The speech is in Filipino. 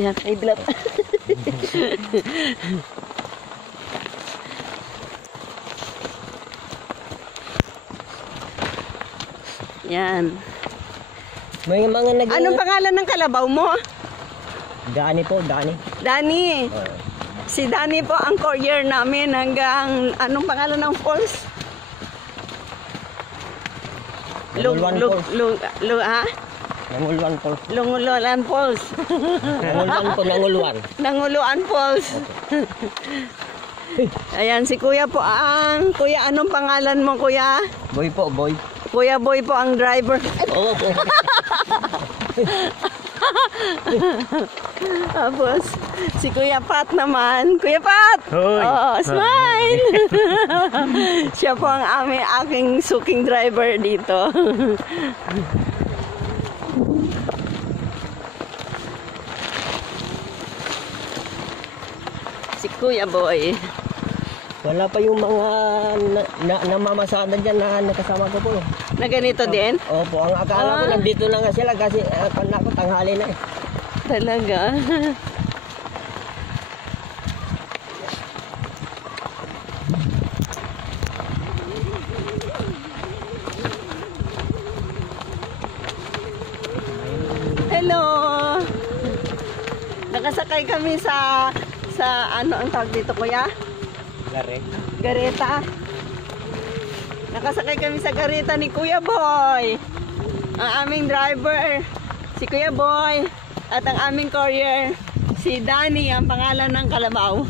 Ayan, idlap. Yan. May mga naging... Anong pangalan ng kalabaw mo? Dani po, Dani. Dani. Si Dani po ang courier namin hanggang anong pangalan ng falls? Ha? Nanguluan po. Lunguluan Falls. Nanguluan po, nanguluan. Nanguluan Falls. Ayan, si Kuya po ang... Kuya, anong pangalan mo, Kuya? Boy po, boy. Kuya Boy po ang driver. Oo po. Tapos, si Kuya Pat naman. Kuya Pat! Hoy. Oh, smile! Siya po ang aking suking driver dito. Si Kuya Boy. Wala pa yung mga namamasada dyan na nakasama ko po. Na ganito din? Opo, ang akala ko nandito na nga sila kasi ako tanghali na eh. Talaga? Hello! Nakasakay kami sa ano ang tawag dito, Kuya? Gareta. Nakasakay kami sa gareta ni Kuya Boy. Ang aming driver, si Kuya Boy. At ang aming courier, si Dani, ang pangalan ng kalabaw.